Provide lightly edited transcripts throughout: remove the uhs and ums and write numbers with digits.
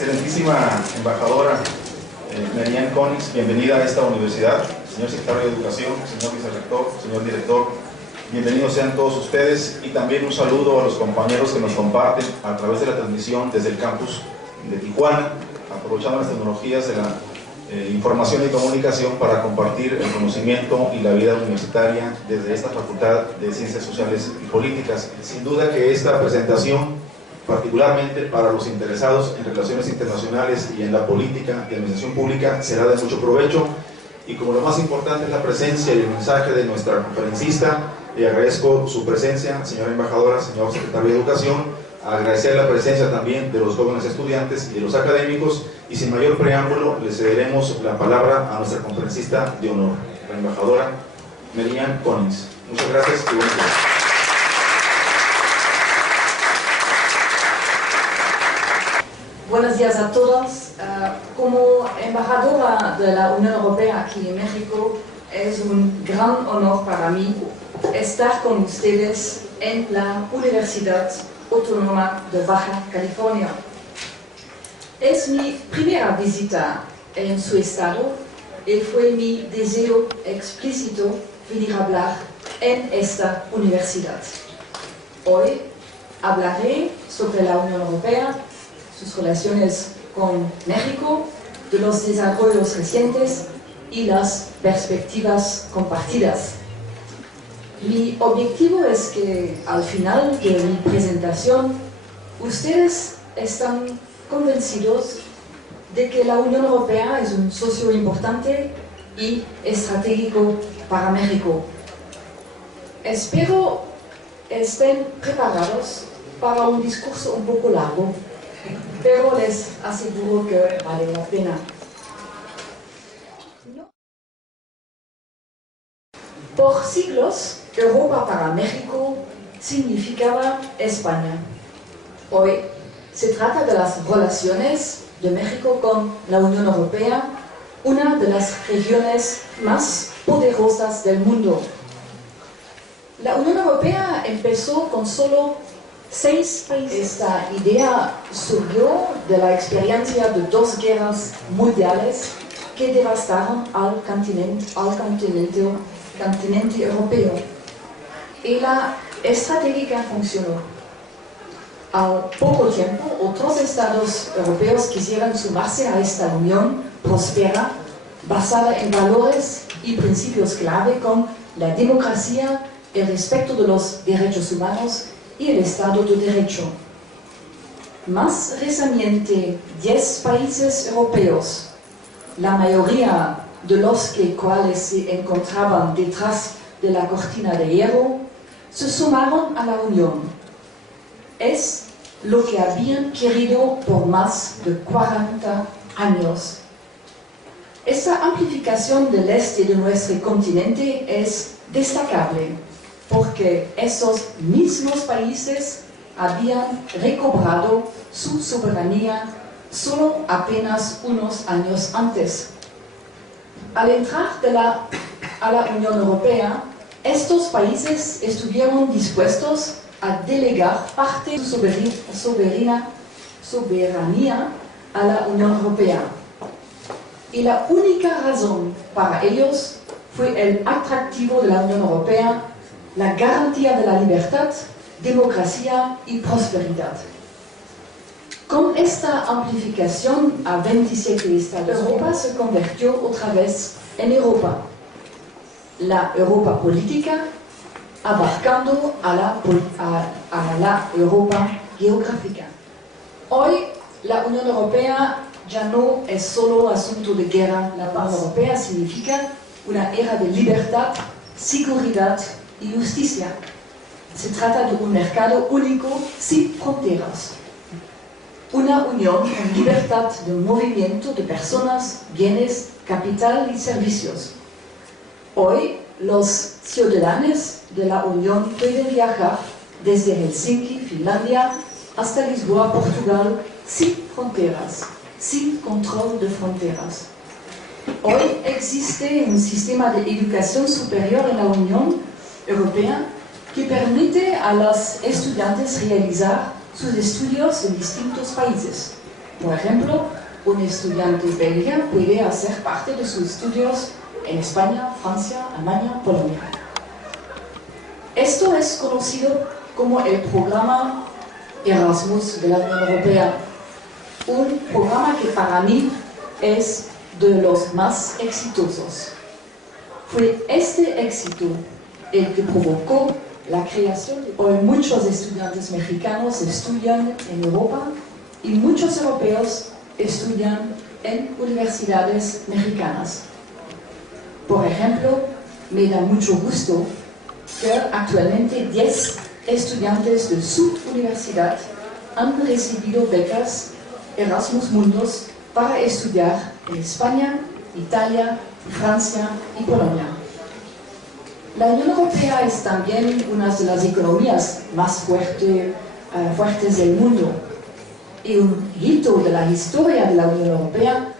Excelentísima embajadora Marianne Konings, bienvenida a esta universidad. Señor secretario de Educación, señor vicerrector, señor director, bienvenidos sean todos ustedes, y también un saludo a los compañeros que nos comparten a través de la transmisión desde el campus de Tijuana, aprovechando las tecnologías de la información y comunicación para compartir el conocimiento y la vida universitaria desde esta Facultad de Ciencias Sociales y Políticas. Sin duda que esta presentación, particularmente para los interesados en relaciones internacionales y en la política de administración pública, será de mucho provecho, y como lo más importante es la presencia y el mensaje de nuestra conferencista, le agradezco su presencia, señora embajadora, señor secretario de Educación, agradecer la presencia también de los jóvenes estudiantes y de los académicos, y sin mayor preámbulo le cederemos la palabra a nuestra conferencista de honor, la embajadora Marianne Konings. Muchas gracias y buenos días. Buenos días a todos. Como embajadora de la Unión Europea aquí en México, es un gran honor para mí estar con ustedes en la Universidad Autónoma de Baja California. Es mi primera visita en su estado y fue mi deseo explícito venir a hablar en esta universidad. Hoy hablaré sobre la Unión Europea, sus relaciones con México, de los desarrollos recientes y las perspectivas compartidas. Mi objetivo es que al final de mi presentación ustedes están convencidos de que la Unión Europea es un socio importante y estratégico para México. Espero estén preparados para un discurso un poco largo, pero les aseguro que vale la pena. Por siglos, Europa para México significaba España. Hoy se trata de las relaciones de México con la Unión Europea, una de las regiones más poderosas del mundo. La Unión Europea empezó con solo 6 países. Esta idea surgió de la experiencia de 2 guerras mundiales que devastaron al continente europeo. Y la estrategia funcionó. Al poco tiempo, otros estados europeos quisieran sumarse a esta unión próspera, basada en valores y principios clave como la democracia, el respeto de los derechos humanos y el Estado de Derecho. Más recientemente, 10 países europeos, la mayoría de los cuales se encontraban detrás de la cortina de hierro, se sumaron a la Unión. Es lo que habían querido por más de 40 años. Esta amplificación del este de nuestro continente es destacable, porque esos mismos países habían recobrado su soberanía solo apenas unos años antes. Al entrar a la Unión Europea, estos países estuvieron dispuestos a delegar parte de su soberanía a la Unión Europea. Y la única razón para ellos fue el atractivo de la Unión Europea, la garantía de la libertad, democracia y prosperidad. Con esta amplificación a 27 estados, Europa se convirtió otra vez en Europa. La Europa política, abarcando a la Europa geográfica. Hoy, la Unión Europea ya no es solo asunto de guerra. La Unión Europea significa una era de libertad, seguridad y justicia. Se trata de un mercado único sin fronteras. Una unión con libertad de movimiento de personas, bienes, capital y servicios. Hoy, los ciudadanos de la Unión pueden viajar desde Helsinki, Finlandia, hasta Lisboa, Portugal, sin fronteras, sin control de fronteras. Hoy existe un sistema de educación superior en la Unión Europea que permite a los estudiantes realizar sus estudios en distintos países. Por ejemplo, un estudiante belga puede hacer parte de sus estudios en España, Francia, Alemania, Polonia. Esto es conocido como el programa Erasmus de la Unión Europea, un programa que para mí es de los más exitosos. Fue este éxito el que provocó la creación de... Hoy muchos estudiantes mexicanos estudian en Europa y muchos europeos estudian en universidades mexicanas. Por ejemplo, me da mucho gusto que actualmente 10 estudiantes de su universidad han recibido becas Erasmus Mundus para estudiar en España, Italia, Francia y Polonia. La Unión Europea es también una de las economías más fuertes del mundo. Y un hito de la historia de la Unión Europea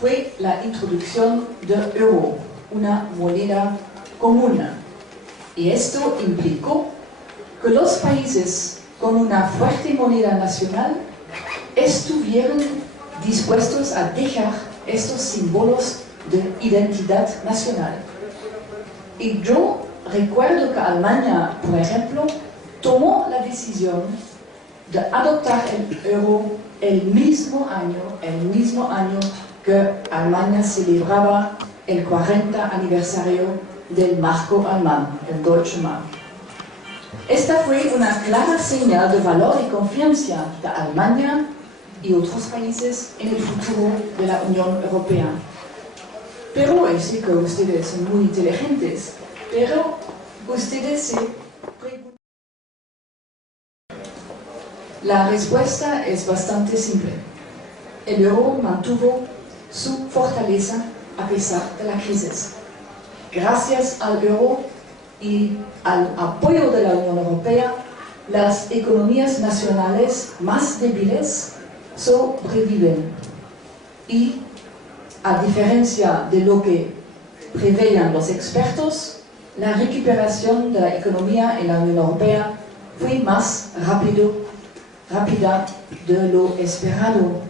fue la introducción del euro, una moneda común. Y esto implicó que los países con una fuerte moneda nacional estuvieron dispuestos a dejar estos símbolos de identidad nacional. Y yo recuerdo que Alemania, por ejemplo, tomó la decisión de adoptar el euro el mismo año que Alemania celebraba el 40 aniversario del marco alemán, el Deutsche Mark. Esta fue una clara señal de valor y confianza de Alemania y otros países en el futuro de la Unión Europea. Pero yo sé que ustedes son muy inteligentes, pero ustedes se preguntan. La respuesta es bastante simple. El euro mantuvo su fortaleza a pesar de la crisis. Gracias al euro y al apoyo de la Unión Europea, las economías nacionales más débiles sobreviven. Y, a diferencia de lo que preveían los expertos, la recuperación de la economía en la Unión Europea fue más rápida de lo esperado.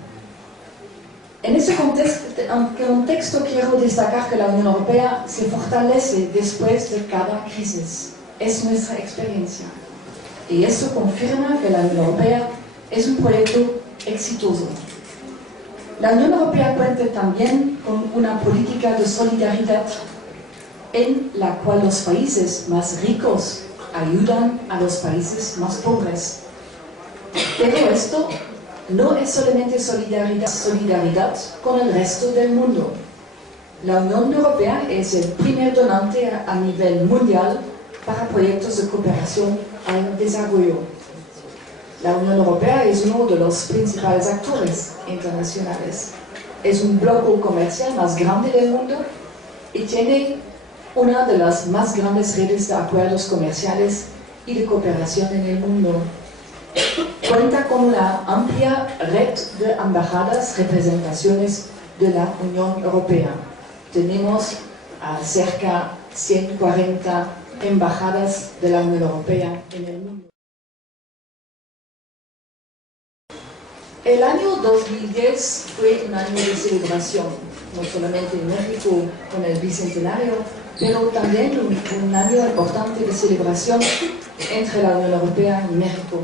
En ese contexto quiero destacar que la Unión Europea se fortalece después de cada crisis. Es nuestra experiencia. Y eso confirma que la Unión Europea es un proyecto exitoso. La Unión Europea cuenta también con una política de solidaridad en la cual los países más ricos ayudan a los países más pobres. Pero esto no es solamente solidaridad con el resto del mundo. La Unión Europea es el primer donante a nivel mundial para proyectos de cooperación al desarrollo. La Unión Europea es uno de los principales actores internacionales. Es un bloque comercial más grande del mundo y tiene una de las más grandes redes de acuerdos comerciales y de cooperación en el mundo. Cuenta con una amplia red de embajadas, representaciones de la Unión Europea. Tenemos cerca de 140 embajadas de la Unión Europea en el mundo. El año 2010 fue un año de celebración, no solamente en México con el bicentenario, pero también un año importante de celebración entre la Unión Europea y México.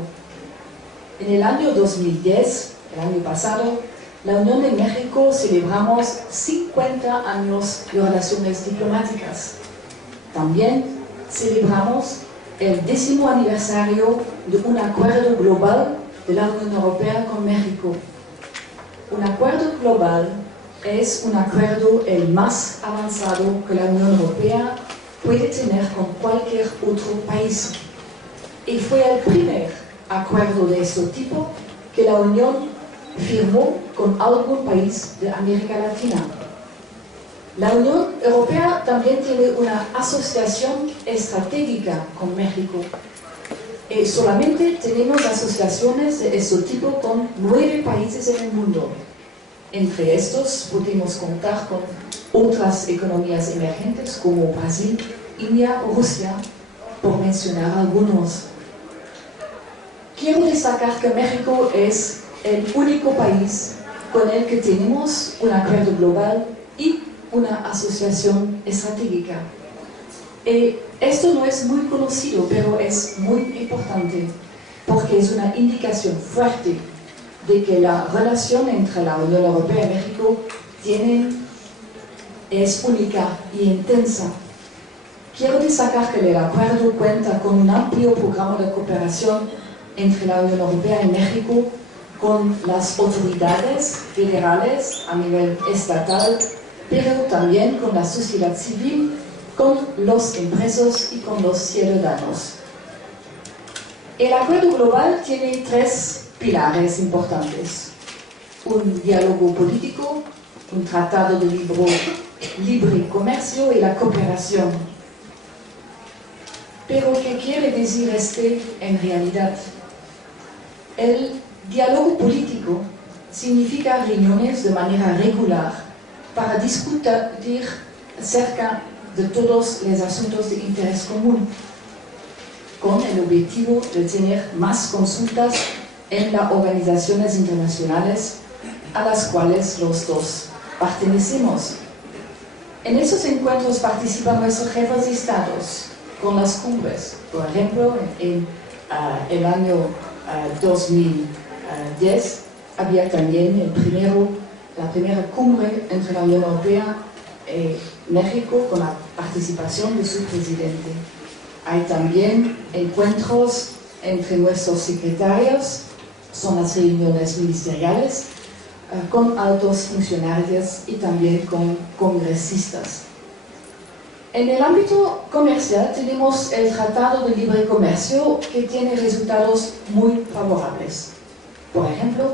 En el año 2010, el año pasado, la Unión y México celebramos 50 años de relaciones diplomáticas. También celebramos el 10º aniversario de un acuerdo global de la Unión Europea con México. Un acuerdo global es un acuerdo el más avanzado que la Unión Europea puede tener con cualquier otro país. Y fue el primer acuerdo de este tipo que la Unión firmó con algún país de América Latina. La Unión Europea también tiene una asociación estratégica con México. Y solamente tenemos asociaciones de este tipo con 9 países en el mundo. Entre estos podemos contar con otras economías emergentes como Brasil, India o Rusia, por mencionar algunos. Quiero destacar que México es el único país con el que tenemos un acuerdo global y una asociación estratégica. Esto no es muy conocido, pero es muy importante, porque es una indicación fuerte de que la relación entre la Unión Europea y México es única y intensa. Quiero destacar que el acuerdo cuenta con un amplio programa de cooperación entre la Unión Europea y México, con las autoridades federales a nivel estatal, pero también con la sociedad civil, con los empresarios y con los ciudadanos. El acuerdo global tiene tres pilares importantes: un diálogo político, un tratado de libre comercio y la cooperación. Pero, ¿qué quiere decir en realidad? El diálogo político significa reuniones de manera regular para discutir acerca de todos los asuntos de interés común, con el objetivo de tener más consultas en las organizaciones internacionales a las cuales los dos pertenecemos. En esos encuentros participan nuestros jefes de estados con las cumbres. Por ejemplo, en el año 2010 había también la primera cumbre entre la Unión Europea y México con la participación de su presidente. Hay también encuentros entre nuestros secretarios, son las reuniones ministeriales, con altos funcionarios y también con congresistas. En el ámbito comercial tenemos el Tratado de Libre Comercio, que tiene resultados muy favorables. Por ejemplo,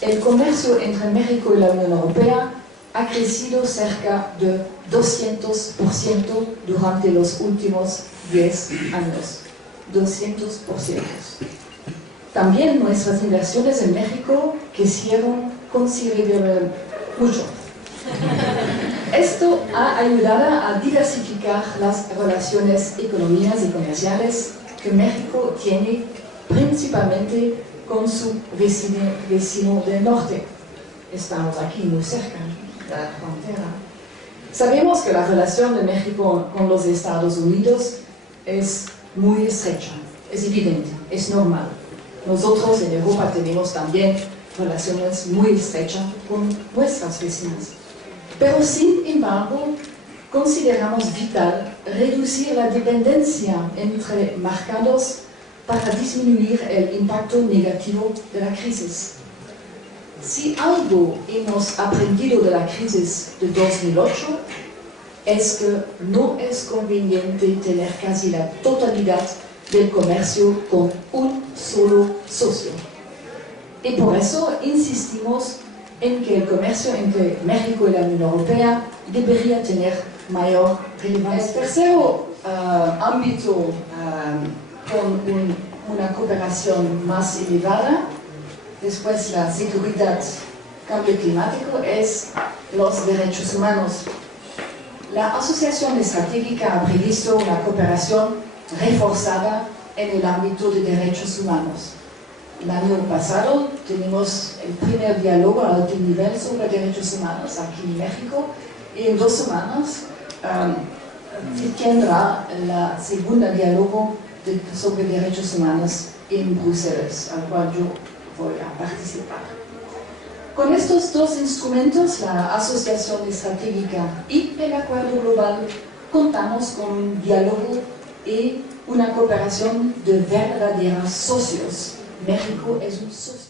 el comercio entre México y la Unión Europea ha crecido cerca de 200% durante los últimos 10 años. 200%. También nuestras inversiones en México crecieron considerablemente mucho. Esto ha ayudado a diversificar las relaciones económicas y comerciales que México tiene principalmente con su vecino del norte. Estamos aquí muy cerca de la frontera. Sabemos que la relación de México con los Estados Unidos es muy estrecha, es evidente, es normal. Nosotros en Europa tenemos también relaciones muy estrechas con nuestras vecinas. Pero sin embargo, consideramos vital reducir la dependencia entre mercados para disminuir el impacto negativo de la crisis. Si algo hemos aprendido de la crisis de 2008, es que no es conveniente tener casi la totalidad del comercio con un solo socio. Y por eso insistimos en que el comercio entre México y la Unión Europea debería tener mayor relevancia. El tercer ámbito con una cooperación más elevada, después la seguridad, cambio climático, es los derechos humanos. La Asociación Estratégica ha previsto una cooperación reforzada en el ámbito de derechos humanos. El año pasado tenemos el primer diálogo a alto nivel sobre derechos humanos aquí en México, y en 2 semanas se tendrá el segundo diálogo sobre derechos humanos en Bruselas, al cual yo voy a participar. Con estos 2 instrumentos, la Asociación Estratégica y el Acuerdo Global, contamos con un diálogo y una cooperación de verdaderos socios. México es un socio.